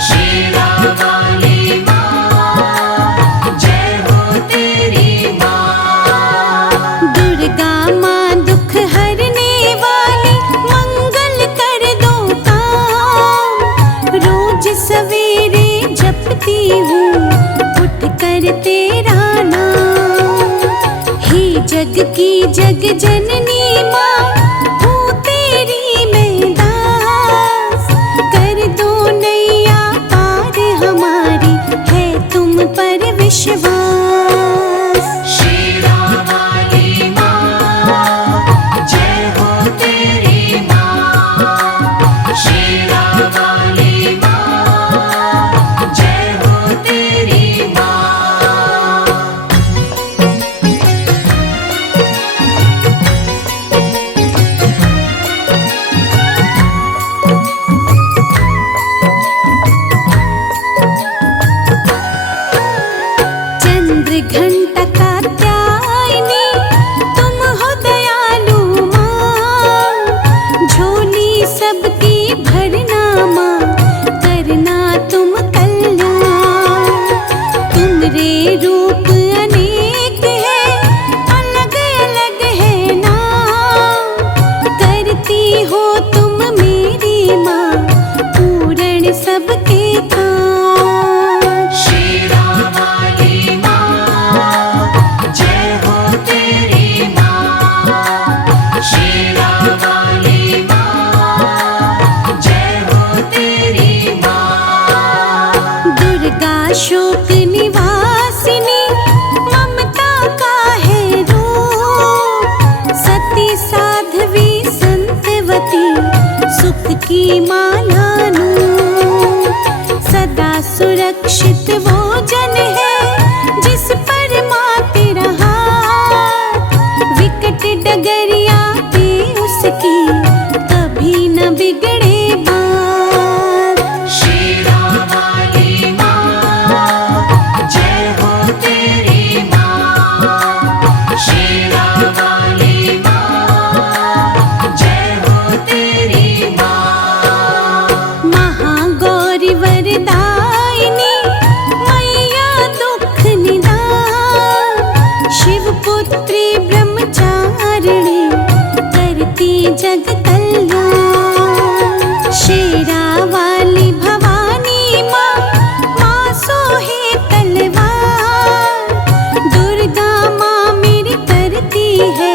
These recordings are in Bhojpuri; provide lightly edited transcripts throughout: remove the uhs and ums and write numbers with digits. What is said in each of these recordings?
शेरा वाली माँ, जय हो तेरी माँ। दुर्गा माँ दुख हरने वाली, मंगल कर दो काम। रोज सवेरे जपती हूँ उठ कर तेरा नाम। हे जग की जग जननी माँ, हूँ तेरी मैं दास। कर दो नैया पार हमारी, है तुम पर विश्वास। शेरा वाली माँ, जय हो तेरी माँ। शेरा वाली माँ, जय हो तेरी माँ। चंद्र घंटा कात्यायनी, तुम हो दयालु माँ। झोली सबकी भरना माँ, करना तुम कल्याण। तुमरे रूप अनेक है, अलग अलग है नाम। करती हो तुम मेरी माँ, पूर्ण सबके काम। शेरा वाली माँ, जय हो तेरी माँ। शेरा वाली माँ, जय हो तेरी माँ। दुर्गा शोक निवासिनी, ममता का है रूप। सती साध्वी संतवती, सुख की माला नूर। सदा सुरक्षित वो जन है, जिस पर माँ तेरा हाथ। विकट डगरिया पे उसकी, कभी न बिगड़े बात। शेरा वाली माँ, जय हो तेरी माँ। शेरा वाली माँ, जय हो तेरी माँ। महागौरी वरदायिनी, मैया दुख निदान। शिवपुत्री ब्रह्मचारिणी, करती जग कल्याण। शेरा वाली भवानी माँ, माँ सोहे तलवार। दुर्गा माँ मेरी करती है,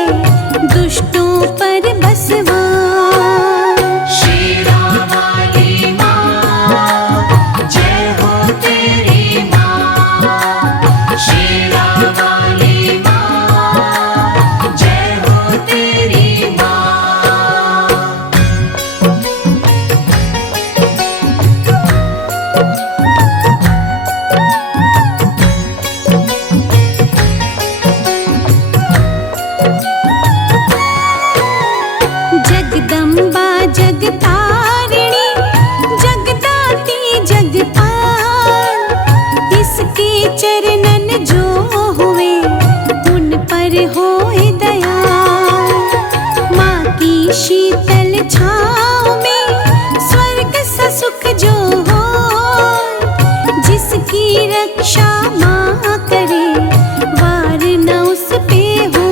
दुष्टों पर बसवार। शेरा वाली माँ, जय हो तेरी माँ। शेरा वाली माँ, जय हो तेरी माँ। जगदम्बा जगतारिणी, जगदाती जगपाल। इसके चरणन जो हुए, उन पर होए दयाल। माँ की शीतल छाँव में, स्वर्ग सा सुख जो हो। जिसकी रक्षा माँ करे, वार न उस पे हो।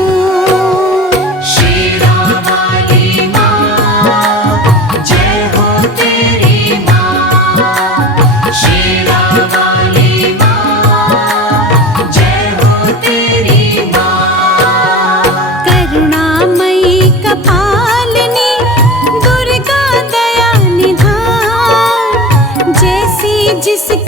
शेरा वाली माँ, जय हो तेरी माँ। शेरा वाली माँ, जय हो तेरी माँ। करुणामयी कपालिनी, दुर्गा दया निधान। जैसी जिसकी